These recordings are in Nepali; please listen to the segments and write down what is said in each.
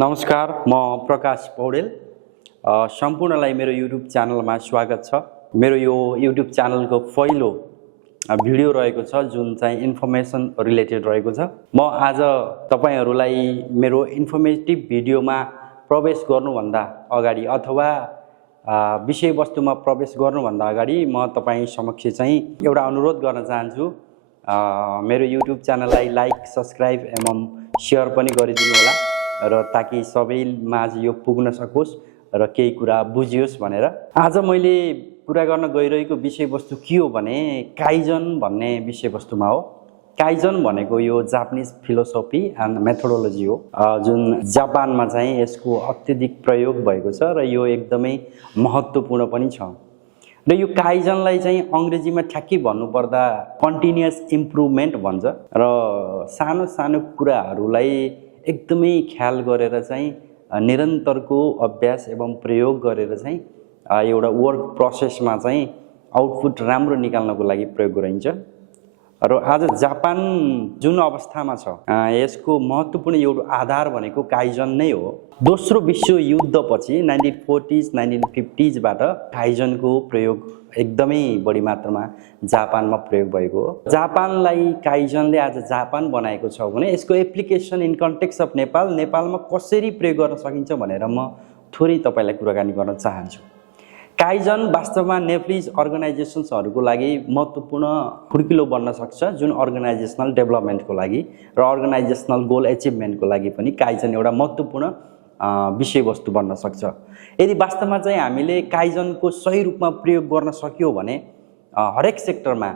नमस्कार, म प्रकाश पौडेल। सम्पूर्णलाई मेरो युट्युब च्यानलमा स्वागत छ। मेरो यो युट्युब च्यानलको पहिलो भिडियो रहेको छ जुन चाहिँ इन्फर्मेसन रिलेटेड रहेको छ। म आज तपाईहरुलाई मेरो इन्फर्मेटिभ भिडियोमा प्रवेश गर्नुभन्दा अगाडि अथवा विषयवस्तुमा प्रवेश गर्नुभन्दा अगाडि म तपाई समक्ष चाहिँ एउटा अनुरोध गर्न चाहन्छु। मेरो युट्युब च्यानललाई लाइक, सब्स्क्राइब एवं शेयर पनि गरिदिनु होला र ताकि सबैमाझ यो पुग्न सकोस् र केही कुरा बुझियोस् भनेर। आज मैले कुरा गर्न गइरहेको विषयवस्तु के हो भने काइजन भन्ने विषयवस्तुमा हो। काइजन भनेको यो जापानिज फिलोसफी एन्ड मेथोडोलोजी हो जुन जापानमा चाहिँ यसको अत्यधिक प्रयोग भएको छ र यो एकदमै महत्त्वपूर्ण पनि छ। र यो काइजनलाई चाहिँ अंग्रेजीमा ठ्याक्कै भन्नुपर्दा कन्टिन्युअस इम्प्रुभमेन्ट भन्छ र सानो सानो कुराहरूलाई एकदमै ख्याल गरेर चाहिँ निरन्तरको अभ्यास एवं प्रयोग गरेर चाहिँ एउटा वर्क प्रोसेसमा चाहिँ आउटपुट राम्रो निकाल्नको लागि प्रयोग गरिन्छ। र आज जापान जुन अवस्थामा छ यसको महत्त्वपूर्ण एउटा आधार भनेको काइजन नै हो। दोस्रो विश्व युद्धपछि 1940s 1950s बाट काइजनको प्रयोग एकदमै बढी मात्रामा जापानमा प्रयोग भएको हो। जापानलाई काइजनले आज जापान बनाएको छ भने यसको एप्लिकेसन इन कन्टेक्स्ट अफ नेपालमा कसरी प्रयोग गर्न सकिन्छ भनेर म थोरै तपाईलाई कुराकानी गर्न चाहन्छु। काइजन वास्तवमा नेप्लिज अर्गनाइजेसन्सहरुको लागि महत्त्वपूर्ण खुड्किलो बन्न सक्छ जुन अर्गनाइजेसनल डेभलपमेन्टको लागि र अर्गनाइजेसनल गोल अचिभमेन्टको लागि पनि काइजन एउटा महत्त्वपूर्ण विषयवस्तु बन्न सक्छ। यदि वास्तवमा चाहिँ हामीले काइजनको सही रूपमा प्रयोग गर्न सक्यौं भने हरेक सेक्टरमा,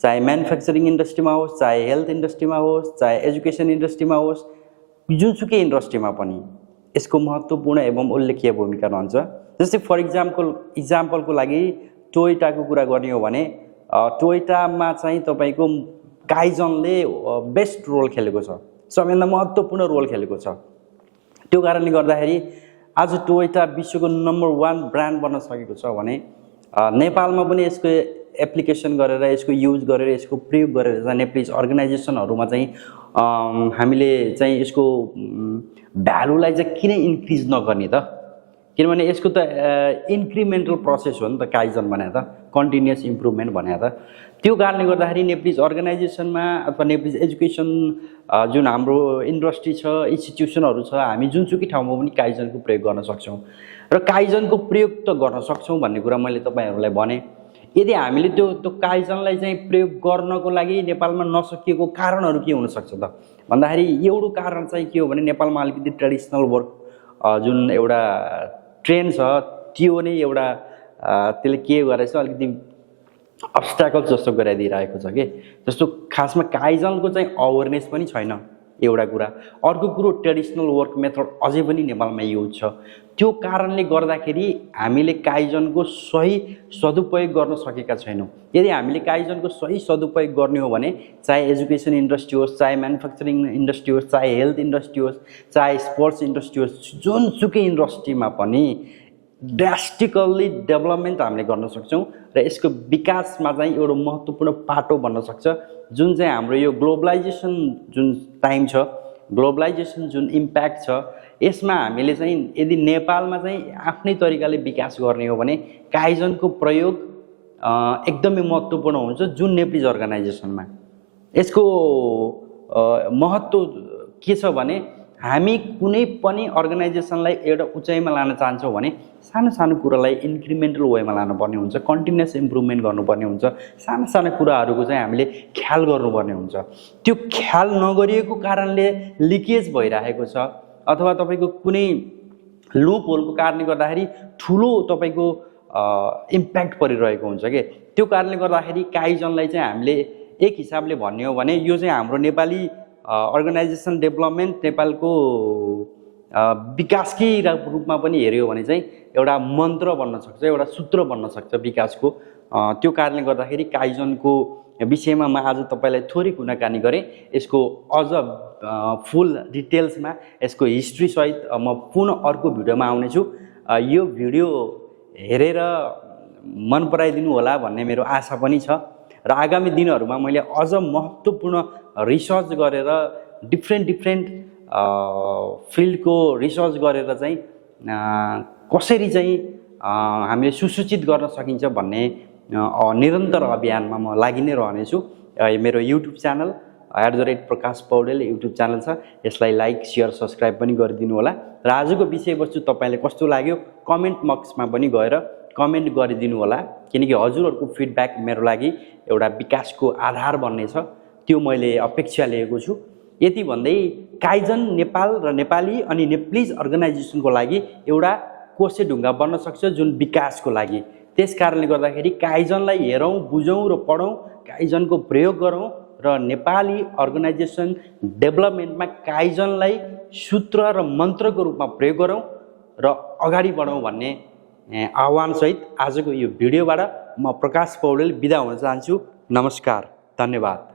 चाहे म्यानुफ्याक्चरिङ इन्डस्ट्रीमा होस्, चाहे हेल्थ इन्डस्ट्रीमा होस्, चाहे एजुकेसन इन्डस्ट्रीमा होस्, जुनसुकै इन्डस्ट्रीमा पनि यसको महत्त्वपूर्ण एवं उल्लेख्य भूमिका रहन्छ। जस्तै फर इक्जाम्पलको लागि टोयोटाको कुरा गर्ने हो भने टोयोटामा चाहिँ तपाईको काइजनले बेस्ट रोल खेलेको छ, सबैभन्दा महत्त्वपूर्ण रोल खेलेको छ। त्यो कारणले गर्दाखेरि आज टोयोटा विश्वको नम्बर 1 ब्रान्ड बन्न सकेको छ भने नेपालमा पनि यसको एप्लिकेसन गरेर, यसको युज गरेर, यसको प्रयोग गरेर चाहिँ नेप्लिज अर्गनाइजेसनहरुमा चाहिँ हामीले चाहिँ यसको भ्यालुलाई चाहिँ किन इन्क्रिज नगर्ने त? किनभने यसको त इन्क्रिमेन्टल प्रोसेस हो नि त काइजन भने त, कन्टिन्युअस इम्प्रुभमेन्ट भने त। त्यो कारणले गर्दाखेरि नेप्लिज अर्गनाइजेसनमा अथवा नेप्लिज एजुकेसन जुन हाम्रो इन्डस्ट्री छ, इन्स्टिट्युसनहरु छ, हामी जुनसुकै ठाउँमा पनि काइजनको प्रयोग गर्न सक्छौं र काइजनको प्रयोग त गर्न सक्छौं भन्ने कुरा मैले तपाईहरुलाई भने। यदि हामीले त्यो काइजनलाई चाहिँ प्रयोग गर्नको लागि नेपालमा नसकिएको कारणहरु के हुन सक्छ त भन्दाखेरि एउटा कारण चाहिँ के हो भने नेपालमा अलिकति ट्रेडिसनल वर्क जुन एउटा ट्रेन्ड छ त्यो नै एउटा त्यसले के गरेछ अलिकति अब्स्ट्याकल जस्तो गराइदिरहेको छ के। जस्तो खासमा काइजनको चाहिँ अवेरनेस पनि छैन एउटा कुरा। अर्को कुरो ट्रेडिसनल वर्क मेथड अझै पनि नेपालमा युज छ। त्यो कारणले गर्दाखेरि हामीले काइजनको सही सदुपयोग गर्न सकेका छैनौं। यदि हामीले काइजनको सही सदुपयोग गर्ने हो भने चाहे एजुकेसन इन्डस्ट्री होस्, चाहे म्यानुफ्याक्चरिङ इन्डस्ट्री होस्, चाहे हेल्थ इन्डस्ट्री होस्, चाहे स्पोर्ट्स इन्डस्ट्री होस्, जुनसुकै इन्डस्ट्रीमा पनि ड्रास्टिकल्ली डेभलपमेन्ट हामीले गर्न सक्छौं र यसको विकासमा चाहिँ एउटा महत्त्वपूर्ण पाटो बन्न सक्छ। जुन चाहिँ हाम्रो यो ग्लोबलाइजेसन जुन टाइम छ, ग्लोबलाइजेसन जुन इम्प्याक्ट छ, यसमा हामीले चाहिँ यदि नेपालमा चाहिँ आफ्नै तरिकाले विकास गर्ने हो भने काइजनको प्रयोग एकदमै महत्त्वपूर्ण हुन्छ जुन नेप्लिज अर्गनाइजेसनमा। यसको महत्त्व के छ भने हामी कुनै पनि अर्गनाइजेसनलाई एउटा उचाइमा लान चाहन्छौं भने सानो सानो कुरालाई इन्क्रिमेन्टल वेमा लानुपर्ने हुन्छ, कन्टिन्युअस इम्प्रुभमेन्ट गर्नुपर्ने हुन्छ, सानो सानो कुराहरुको चाहिँ हामीले ख्याल गर्नुपर्ने हुन्छ। त्यो ख्याल नगरिएको कारणले लिकेज भइरहेको छ अथवा तपाईको कुनै लुप होलको कारणले गर्दाखेरि ठूलो तपाईको इम्प्याक्ट परिरहेको हुन्छ के। त्यो कारणले गर्दाखेरि काइजनलाई चाहिँ हामीले एक हिसाबले भन्ने हो भने यो चाहिँ हाम्रो नेपाली अर्गनाइजेसन डेभलपमेन्ट, नेपालको विकासकै रूपमा पनि हेर्यो भने चाहिँ एउटा मन्त्र बन्न सक्छ, एउटा सूत्र बन्न सक्छ विकासको। त्यो कारणले गर्दाखेरि काइजनको विषयमा म आज तपाईलाई थोरै कुराकानी गरे। यसको अझ फुल डिटेल्समा यसको हिस्ट्री सहित म पुनः अर्को भिडियोमा आउने छु। यो भिडियो हेरेर मन पराइदिनु होला भन्ने मेरो आशा पनि छ र आगामी दिनहरुमा मैले अझ महत्त्वपूर्ण रिसर्च गरेर डिफ्रेन्ट फिल्डको रिसर्च गरेर चाहिँ कसरी चाहिँ हामीले सुसूचित गर्न सकिन्छ भन्ने निरन्तर अभियानमा म लागि नै रहनेछु। मेरो युट्युब च्यानल @प्रकाश पौडेल युट्युब च्यानल छ, यसलाई लाइक सेयर सब्सक्राइब पनि गरिदिनु होला। र आजको विषयवस्तु तपाईँलाई कस्तो लाग्यो कमेन्ट बक्समा पनि गएर कमेन्ट गरिदिनु होला, किनकि हजुरहरूको फिडब्याक मेरो लागि एउटा विकासको आधार बन्नेछ, त्यो मैले अपेक्षा लिएको छु। यति भन्दै काइजन नेपाल र नेपाली अनि नेप्लिज अर्गनाइजेसनको लागि एउटा कोसेढुङ्गा बन्न सक्छ जुन विकासको लागि। त्यस कारणले गर्दाखेरि काइजनलाई हेरौँ, बुझौँ र पढौँ, काइजनको प्रयोग गरौँ र नेपाली अर्गनाइजेसन डेभलपमेन्टमा काइजनलाई सूत्र र मन्त्रको रूपमा प्रयोग गरौँ र अगाडि बढौँ भन्ने आह्वानसहित आजको यो भिडियोबाट म प्रकाश पौडेल बिदा हुन चाहन्छु। नमस्कार, धन्यवाद।